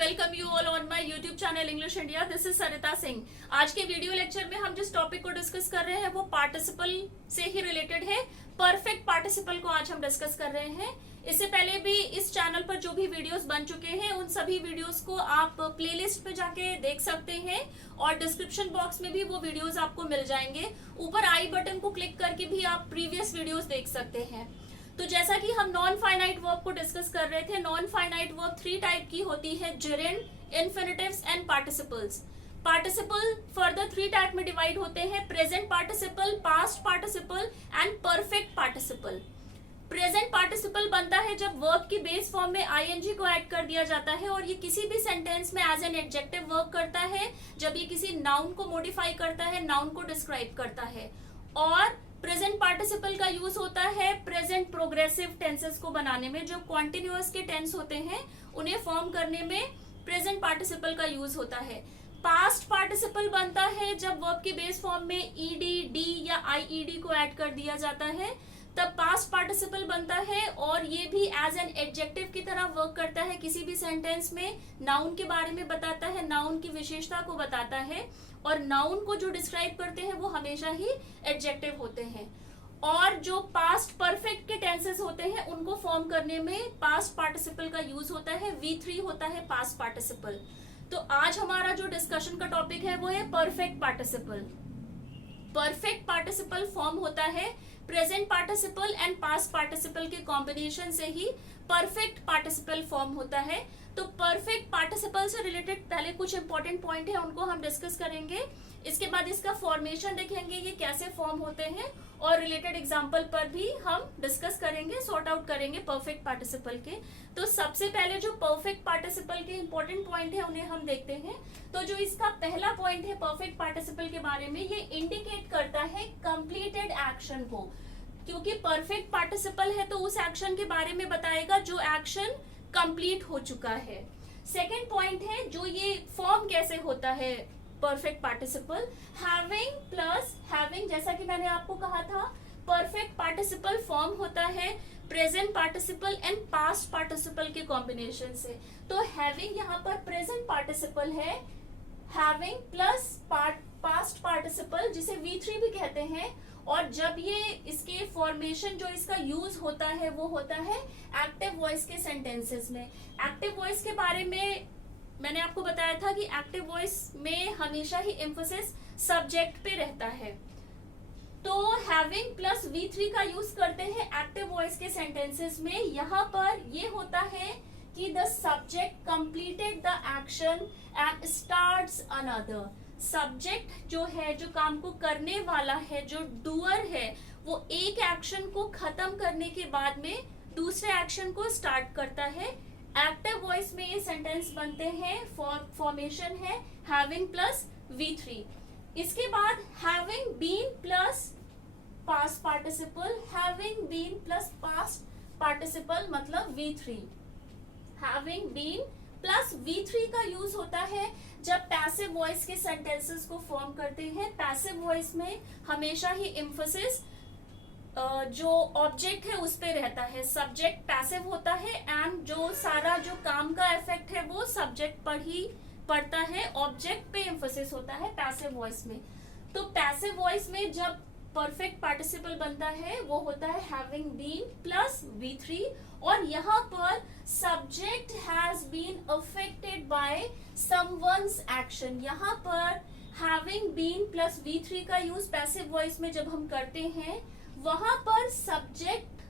Welcome you all on my YouTube channel English India. This is Sarita Singh. आज के video lecture में हम जिस टॉपिक को डिस्कस कर रहे हैं वो पार्टिसिपल से ही रिलेटेड है। परफेक्ट पार्टिसिपल को आज हम डिस्कस कर रहे हैं। इससे पहले भी इस चैनल पर जो भी वीडियोस बन चुके हैं उन सभी वीडियोस को आप प्लेलिस्ट पे जाके देख सकते हैं और डिस्क्रिप्शन बॉक्स में भी वो वीडियोस आपको मिल जाएंगे। ऊपर आई बटन को क्लिक करके भी आप प्रीवियस वीडियोस देख सकते हैं। तो जैसा कि हम नॉन फाइनाइट वर्ब को डिस्कस कर रहे थे, नॉन फाइनाइट वर्ब 3 टाइप की होती है, gerund, infinitives and participles. Participle further 3 type में डिवाइड होते हैं, present participle, past participle and perfect participle. Present participle बनता है जब वर्ब की बेस फॉर्म में आईएनजी को ऐड कर दिया जाता है और ये किसी भी सेंटेंस में एज एन एडजेक्टिव वर्क करता है जब ये किसी नाउन को मॉडिफाई करता है, नाउन को डिस्क्राइब करता है। और प्रेजेंट पार्टिसिपल का यूज होता है प्रेजेंट प्रोग्रेसिव टेंसेस को बनाने में। जो कॉन्टिन्यूअस के टेंस होते हैं उन्हें फॉर्म करने में प्रेजेंट पार्टिसिपल का यूज होता है। पास्ट पार्टिसिपल बनता है जब वर्ब की बेस फॉर्म में ईडी, डी या आईईडी को ऐड कर दिया जाता है, तब पास्ट पार्टिसिपल बनता है और ये भी एज एन एडजेक्टिव की तरह वर्क करता है। किसी भी सेंटेंस में नाउन के बारे में बताता है, नाउन की विशेषता को बताता है और नाउन को जो डिस्क्राइब करते हैं वो हमेशा ही एडजेक्टिव होते हैं। और जो पास्ट परफेक्ट के टेंसेस होते हैं उनको फॉर्म करने में पास्ट पार्टिसिपल का यूज होता है, V3 होता है पास्ट पार्टिसिपल। तो आज हमारा जो डिस्कशन का टॉपिक है वो है perfect participle. Perfect participle form होता है present participle and past participle के कॉम्बिनेशन से ही परफेक्ट पार्टिसिपल फॉर्म होता है। तो परफेक्ट पार्टिसिपल से रिलेटेड पहले कुछ इंपॉर्टेंट पॉइंट है उनको हम डिस्कस करेंगे। इसके बाद इसका फॉर्मेशन देखेंगे, ये कैसे फॉर्म होते हैं और रिलेटेड एग्जांपल पर भी हम डिस्कस करेंगे, सॉर्ट आउट करेंगे परफेक्ट पार्टिसिपल के। तो सबसे पहले जो परफेक्ट पार्टिसिपल के इंपॉर्टेंट पॉइंट है उन्हें हम देखते हैं। तो जो इसका पहला पॉइंट है परफेक्ट पार्टिसिपल के बारे में, ये इंडिकेट करता है कंप्लीटेड एक्शन को। क्योंकि परफेक्ट पार्टिसिपल है तो उस एक्शन के बारे में बताएगा जो एक्शन कंप्लीट हो चुका है। सेकेंड पॉइंट है जो ये फॉर्म कैसे होता है perfect participle, having plus having. जैसा कि मैंने आपको कहा था परफेक्ट पार्टिसिपल फॉर्म होता है present participle and past participle के कॉम्बिनेशन से। तो हैविंग यहाँ पर प्रेजेंट पार्टिसिपल है, हैविंग प्लस पास्ट पार्टिसिपल जिसे V3 भी कहते हैं। और जब ये इसके फॉर्मेशन जो इसका यूज होता है वो होता है एक्टिव वॉइस के सेंटेंसेस में। एक्टिव वॉइस के बारे में मैंने आपको बताया था कि एक्टिव वॉइस में हमेशा ही एम्फेसिस सब्जेक्ट पे रहता है। तो हैविंग प्लस V3 का यूज करते हैं एक्टिव वॉइस के सेंटेंसेस में। यहाँ पर ये होता है कि the subject completed the action and starts another. Subject जो है, जो काम को करने वाला है, जो डूअर है, वो एक एक्शन को खत्म करने के बाद में दूसरे एक्शन को स्टार्ट करता है। एक्टिव वॉइस में ये सेंटेंस बनते हैं, फॉर्मेशन है हैविंग प्लस V3। इसके बाद having been plus past participle, having been plus past participle मतलब V3। Having been plus V3 का यूज होता है जब पैसिव वॉइस के सेंटेंसेस को फॉर्म करते हैं। पैसिव वॉइस में हमेशा ही एम्फेसिस जो ऑब्जेक्ट है उस पे रहता है, सब्जेक्ट पैसिव होता है एंड जो सारा जो काम का इफेक्ट है वो सब्जेक्ट पर ही पड़ता है, ऑब्जेक्ट पे एम्फेसिस होता है पैसिव वॉइस में। तो पैसिव वॉइस में जब परफेक्ट पार्टिसिपल बनता है वो होता है हैविंग बीन प्लस V3 और यहाँ पर subject has been affected by someone's action. यहाँ पर हैविंग बीन प्लस V3 का यूज पैसिव वॉइस में जब हम करते हैं वहां पर सब्जेक्ट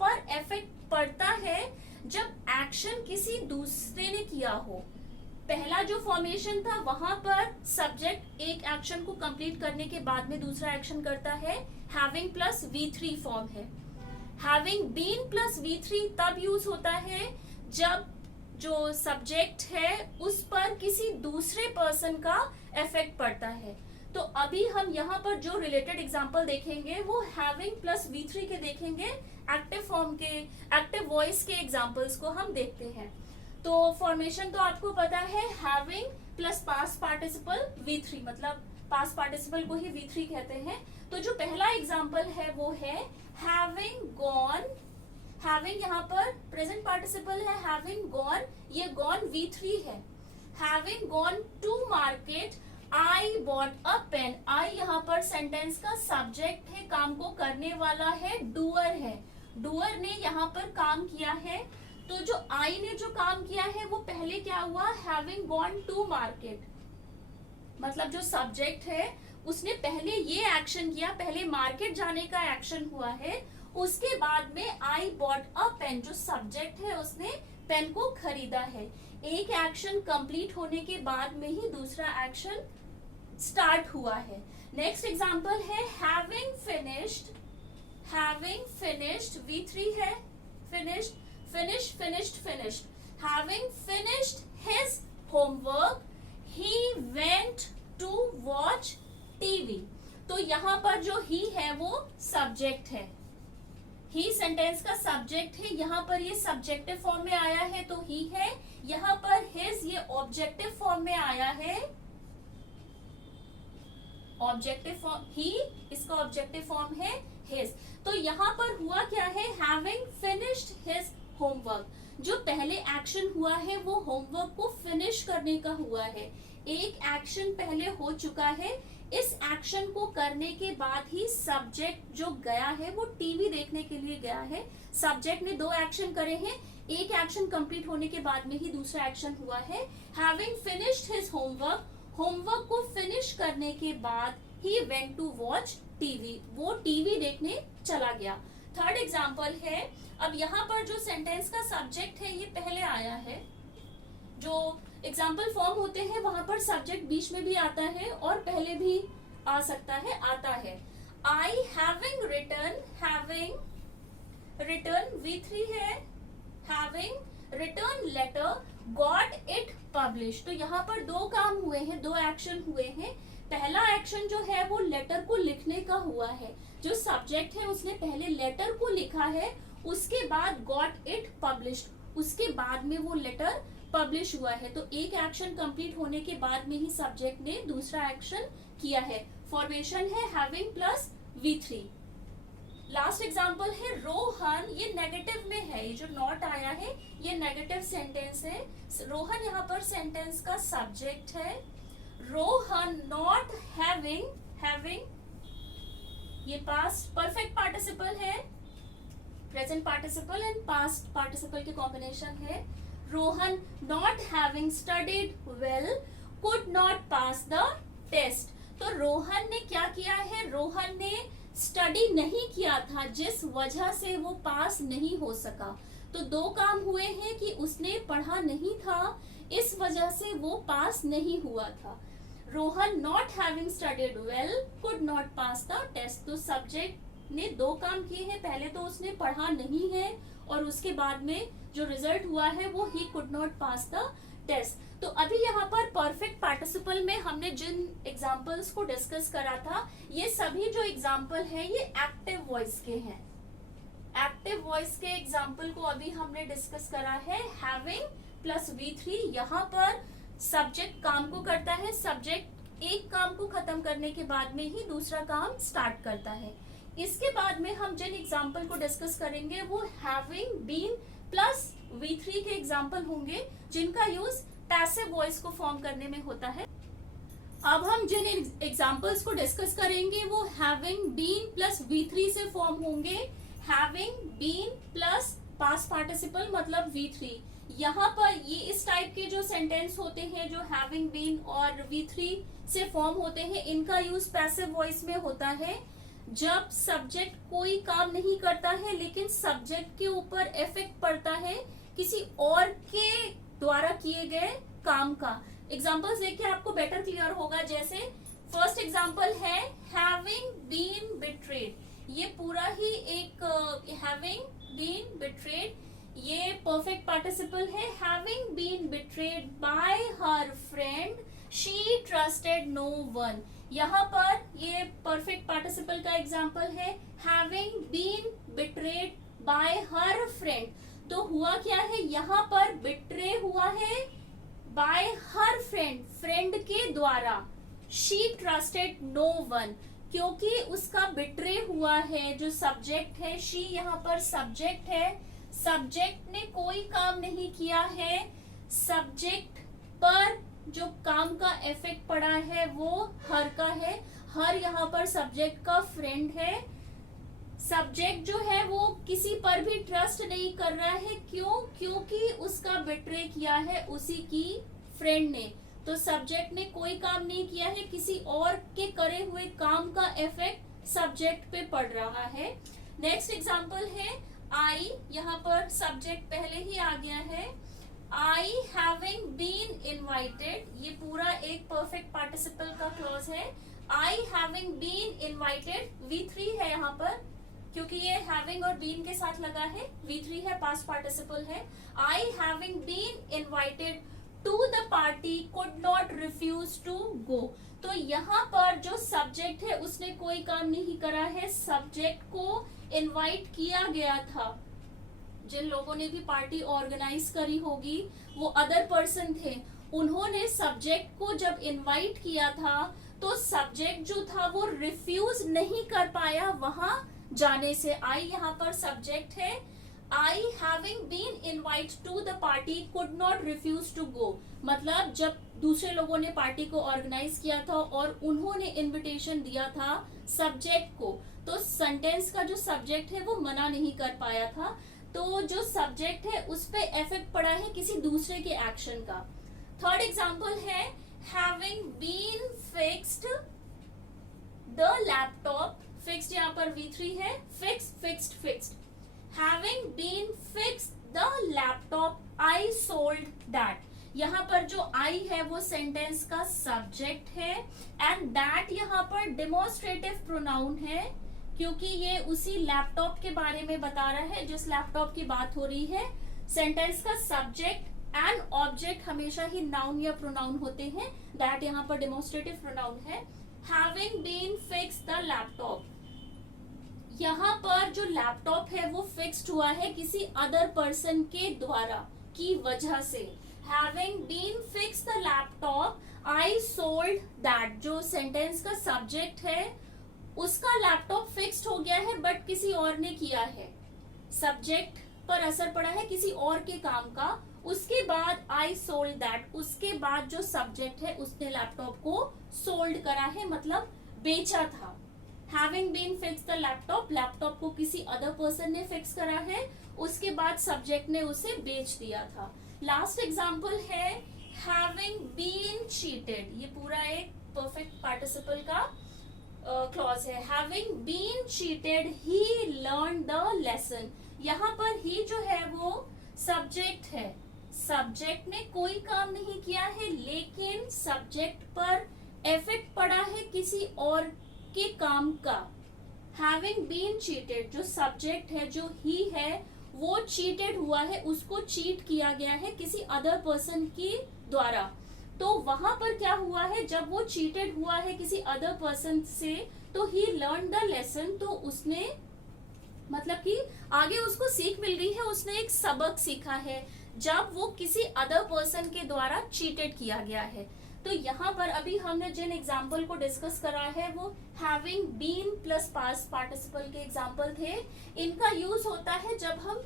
पर इफेक्ट पड़ता है जब एक्शन किसी दूसरे ने किया हो। पहला जो फॉर्मेशन था वहां पर सब्जेक्ट एक एक्शन को कंप्लीट करने के बाद में दूसरा एक्शन करता है, हैविंग प्लस V3 फॉर्म है। हैविंग बीन प्लस V3 तब यूज होता है जब जो सब्जेक्ट है उस पर किसी दूसरे पर्सन का इफेक्ट पड़ता है। तो अभी हम यहाँ पर जो रिलेटेड एग्जांपल देखेंगे वो हैविंग प्लस V3 के देखेंगे। एक्टिव फॉर्म के, एक्टिव वॉइस के एग्जांपल्स को हम देखते हैं। तो फॉर्मेशन तो आपको पता है, having plus past participle V3 मतलब पास्ट पार्टिसिपल को ही V3 कहते हैं। तो जो पहला एग्जांपल है वो है हैविंग गॉन। हैविंग यहाँ पर प्रेजेंट पार्टिसिपल है, हैविंग गॉन, ये गॉन V3 है। Having gone to market I bought a pen. I यहाँ पर सेंटेंस का सब्जेक्ट है, काम को करने वाला है, डूअर है। डूअर ने यहाँ पर काम किया है। तो जो आई ने जो काम किया है वो पहले क्या हुआ, हैविंग गॉन टू मार्केट, मतलब जो सब्जेक्ट है उसने पहले ये एक्शन किया, पहले मार्केट जाने का एक्शन हुआ है। उसके बाद में आई बॉट अ पेन, जो सब्जेक्ट है उसने पेन को खरीदा है। एक एक्शन कंप्लीट होने के बाद में ही दूसरा एक्शन स्टार्ट हुआ है। नेक्स्ट एग्जांपल है having finished. Having finished V3 है, finished, finish, finished, finished. Having finished his homework he went to watch TV. तो यहाँ पर जो ही है वो सब्जेक्ट है, ही सेंटेंस का सब्जेक्ट है। यहाँ पर ये सब्जेक्टिव फॉर्म में आया है तो ही है। यहाँ पर हिज ये ऑब्जेक्टिव फॉर्म में आया है, ऑब्जेक्टिव फॉर्म ही, इसका ऑब्जेक्टिव फॉर्म है हिज। तो यहाँ पर हुआ क्या है, हैविंग फिनिश्ड हिज होमवर्क। जो पहले एक्शन हुआ है वो होमवर्क को फिनिश करने का हुआ है। एक एक्शन पहले हो चुका है, इस एक्शन को करने के बाद ही सब्जेक्ट जो गया है वो टीवी देखने के लिए गया है। सब्जेक्ट ने दो एक्शन करे हैं, एक एक्शन कंप्लीट होने के बाद में ही दूसरा एक्शन हुआ है। Having finished his homework, homework को फिनिश करने के बाद ही वेंट टू वॉच टीवी, वो टीवी देखने चला गया। थर्ड एग्जाम्पल है, अब यहाँ पर जो सेंटेंस का सब्जेक्ट है ये पहले आया है। जो एग्जाम्पल फॉर्म होते हैं वहां पर सब्जेक्ट बीच में भी आता है और पहले भी आ सकता है, आता है। I having return, having return V3 है, having return later got it publish. तो यहाँ पर दो काम हुए हैं, दो एक्शन हुए हैं। पहला एक्शन जो है वो लेटर को लिखने का हुआ है। जो सब्जेक्ट है उसने पहले लेटर को लिखा है, उसके बाद गॉट इट पब्लिश्ड, उसके बाद में वो लेटर पब्लिश हुआ है। तो एक एक्शन कंप्लीट होने के बाद में ही सब्जेक्ट ने दूसरा एक्शन किया है। फॉर्मेशन है having plus V3। Last example है रोहन, ये नेगेटिव में है, ये जो नॉट आया है ये नेगेटिव सेंटेंस है। रोहन यहाँ पर सेंटेंस का सब्जेक्ट है। रोहन नॉट हैविंग, हैविंग ये पास्ट परफेक्ट पार्टिसिपल है, present participle and past participle के कॉम्बिनेशन है। Rohan not having studied well could not pass the test. तो रोहन ने क्या किया है, रोहन ने स्टडी नहीं किया था जिस वजह से वो पास नहीं हो सका। तो दो काम हुए हैं कि उसने पढ़ा नहीं था, इस वजह से वो पास नहीं हुआ था। Rohan not having studied well could not pass the test. तो सब्जेक्ट ने दो काम किए हैं, पहले तो उसने पढ़ा नहीं है और उसके बाद में जो रिजल्ट हुआ है वो ही could not pass the test. तो अभी यहाँ पर परफेक्ट पार्टिसिपल में हमने जिन एग्जाम्पल्स को डिस्कस करा था ये सभी जो एग्जाम्पल है ये एक्टिव वॉइस के हैं। एक्टिव वॉइस के एग्जाम्पल को अभी हमने डिस्कस करा है। हैविंग प्लस V3, यहाँ पर सब्जेक्ट काम को करता है, सब्जेक्ट एक काम को खत्म करने के बाद में ही दूसरा काम स्टार्ट करता है। इसके बाद में हम जिन एग्जाम्पल को डिस्कस करेंगे वो हैविंग बीन प्लस V3 के एग्जाम्पल होंगे जिनका यूज पैसिव वॉइस को फॉर्म करने में होता है। अब हम जिन एग्जाम्पल्स को डिस्कस करेंगे वो हैविंग बीन प्लस V3 से फॉर्म होंगे। Having been plus past participle मतलब V3। यहाँ पर ये इस टाइप के जो सेंटेंस होते हैं जो हैविंग बीन और V3 से फॉर्म होते हैं, इनका यूज पैसिव वॉइस में होता है जब सब्जेक्ट कोई काम नहीं करता है लेकिन सब्जेक्ट के ऊपर इफेक्ट पड़ता है किसी और के द्वारा किए गए काम का। एग्जांपल्स देख के आपको बेटर क्लियर होगा। जैसे फर्स्ट एग्जांपल है हैविंग बीन बिट्रेड, ये पूरा ही एक हैविंग बीन बिट्रेड, ये परफेक्ट पार्टिसिपल है। Having been betrayed by her friend she trusted no one, यहाँ पर ये परफेक्ट पार्टिसिपल का एग्जाम्पल है। Having been betrayed by her friend, तो हुआ क्या है, यहाँ पर बिट्रे हुआ है बाय हर फ्रेंड, फ्रेंड के द्वारा। शी ट्रस्टेड नो वन, क्योंकि उसका बिट्रे हुआ है। जो सब्जेक्ट है शी यहाँ पर सब्जेक्ट है, सब्जेक्ट ने कोई काम नहीं किया है, सब्जेक्ट पर जो काम का इफेक्ट पड़ा है वो हर का है। हर यहाँ पर सब्जेक्ट का फ्रेंड है। सब्जेक्ट जो है वो किसी पर भी ट्रस्ट नहीं कर रहा है। क्यों? क्योंकि उसका बिट्रे किया है उसी की फ्रेंड ने। तो सब्जेक्ट ने कोई काम नहीं किया है, किसी और के करे हुए काम का इफेक्ट सब्जेक्ट पे पड़ रहा है। नेक्स्ट एग्जांपल है आई। यहाँ पर सब्जेक्ट पहले ही आ गया है। आई हैविंग बीन इनवाइटेड, ये पूरा एक परफेक्ट पार्टिसिपल का क्लॉज है। I having been invited, V3 है यहाँ पर, क्योंकि ये हैविंग और बीन के साथ लगा है। V3 है, पास्ट पार्टिसिपल है। I having been invited to the party could not refuse to go. तो यहाँ पर जो सब्जेक्ट है उसने कोई काम नहीं करा है। सब्जेक्ट को इनवाइट किया गया था। जिन लोगों ने भी पार्टी ऑर्गेनाइज करी होगी वो अदर पर्सन थे। उन्होंने सब्जेक्ट को जब इनवाइट किया था तो सब्जेक्ट जो था वो रिफ्यूज नहीं कर पाया वहां जाने से। आई यहाँ पर सब्जेक्ट है। I having been invite to the party could not refuse to go, मतलब जब दूसरे लोगों ने पार्टी को ऑर्गेनाइज किया था और उन्होंने इनविटेशन दिया था सब्जेक्ट को, तो सेंटेंस का जो सब्जेक्ट है वो मना नहीं कर पाया था। तो जो सब्जेक्ट है उस पे इफेक्ट पड़ा है किसी दूसरे के एक्शन का। थर्ड एग्जांपल है having been fixed the laptop. Fixed यहाँ पर V3 है। Fixed having been fixed the laptop I sold that. यहाँ पर जो आई है वो सेंटेंस का सब्जेक्ट है एंड दैट यहाँ पर डेमोन्स्ट्रेटिव प्रोनाउन है, क्योंकि ये उसी लैपटॉप के बारे में बता रहा है जिस लैपटॉप की बात हो रही है। सेंटेंस का सब्जेक्ट एंड ऑब्जेक्ट हमेशा ही नाउन या प्रोनाउन होते हैं। दैट यहाँ पर डेमोन्स्ट्रेटिव प्रोनाउन है। Having been fixed the laptop, यहाँ पर जो लैपटॉप है वो फिक्स्ड हुआ है किसी अदर पर्सन के द्वारा की वजह से। Having been fixed the laptop I sold that, जो सेंटेंस का सब्जेक्ट है उसका लैपटॉप फिक्स्ड हो गया है बट किसी और ने किया है। सब्जेक्ट पर असर पड़ा है किसी और के काम का। उसके बाद आई सोल्ड दैट, उसके बाद जो सब्जेक्ट है उसने लैपटॉप को सोल्ड करा है, मतलब बेचा था। Having been fix the laptop, laptop को किसी अदर पर्सन ने फिक्स करा है, उसके बाद सब्जेक्ट ने उसे बेच दिया था। लास्ट एग्जांपल है हैविंग बीन चीटेड। ये पूरा एक परफेक्ट पार्टिसिपल का क्लॉज है। Having been cheated he learn the lesson. यहाँ पर ही जो है वो सब्जेक्ट है। सब्जेक्ट ने कोई काम नहीं किया है लेकिन सब्जेक्ट पर इफेक्ट पड़ा है किसी और के काम का। हैविंग बीन चीटेड, जो सब्जेक्ट है जो ही है वो चीटेड हुआ है, उसको चीट किया गया है किसी अदर पर्सन के द्वारा। तो वहां पर क्या हुआ है, जब वो चीटेड हुआ है किसी अदर पर्सन से तो ही लर्न द लेसन, तो उसने मतलब कि आगे उसको सीख मिल रही है, उसने एक सबक सीखा है जब वो किसी अदर पर्सन के द्वारा चीटेड किया गया है। तो यहाँ पर अभी हमने जिन एग्जाम्पल को डिस्कस करा है वो having been plus past participle के एग्जाम्पल थे। इनका यूज होता है जब हम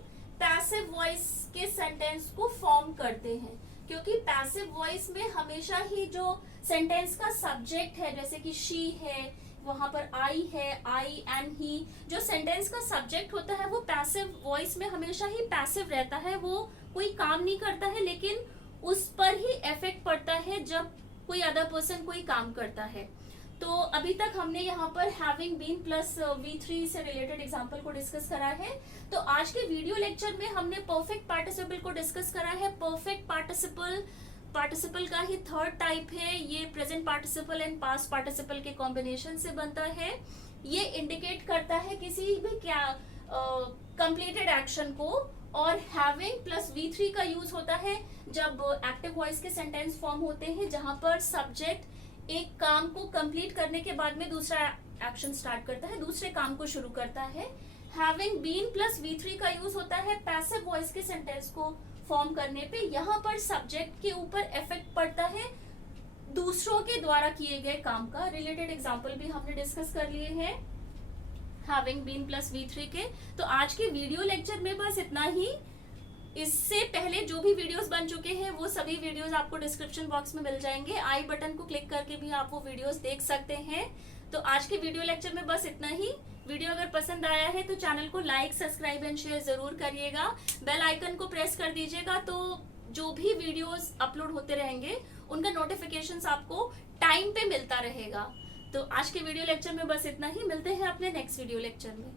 पैसिव वॉइस के सेंटेंस को फॉर्म करते हैं, क्योंकि पैसिव वॉइस में हमेशा ही जो सेंटेंस का सब्जेक्ट है जैसे कि शी है, वहां पर आई है, आई एंड ही, जो सेंटेंस का सब्जेक्ट होता है वो पैसिव वॉइस में हमेशा ही पैसिव रहता है, वो कोई काम नहीं करता है लेकिन उस पर ही इफेक्ट पड़ता है जब कोई अदर पर्सन कोई काम करता है। तो अभी तक हमने यहाँ पर हैविंग बीन प्लस V3 से रिलेटेड एग्जांपल को डिस्कस करा है। तो आज के वीडियो लेक्चर में हमने परफेक्ट पार्टिसिपल को डिस्कस करा है। परफेक्ट पार्टिसिपल का ही थर्ड टाइप है, ये present participle and past participle के कॉम्बिनेशन से बनता है। ये इंडिकेट करता है किसी भी क्या कंप्लीटेड एक्शन को। और हैविंग प्लस V3 का यूज होता है जब एक्टिव वॉइस के सेंटेंस फॉर्म होते हैं जहां पर सब्जेक्ट एक काम को कंप्लीट करने के बाद में दूसरा एक्शन स्टार्ट करता है, दूसरे काम को शुरू करता है। हैविंग बीन प्लस V3 का यूज होता है पैसिव वॉइस के सेंटेंस को फॉर्म करने पे। यहाँ पर सब्जेक्ट के ऊपर इफेक्ट पड़ता है दूसरों के द्वारा किए गए काम का। रिलेटेड एग्जाम्पल भी हमने डिस्कस कर लिए हैं हैविंग बीन प्लस V3 के। तो आज के वीडियो लेक्चर में बस इतना ही। इससे पहले जो भी वीडियोस बन चुके हैं वो सभी वीडियोस आपको डिस्क्रिप्शन बॉक्स में मिल जाएंगे। आई बटन को क्लिक करके भी आप वो वीडियोस देख सकते हैं। तो आज के वीडियो लेक्चर में बस इतना ही। वीडियो अगर पसंद आया है तो चैनल को लाइक, सब्सक्राइब एंड शेयर जरूर करिएगा। बेल आइकन को प्रेस कर दीजिएगा तो जो भी वीडियोस अपलोड होते रहेंगे उनका नोटिफिकेशंस आपको टाइम पे मिलता रहेगा। तो आज के वीडियो लेक्चर में बस इतना ही। मिलते हैं अपने नेक्स्ट वीडियो लेक्चर में।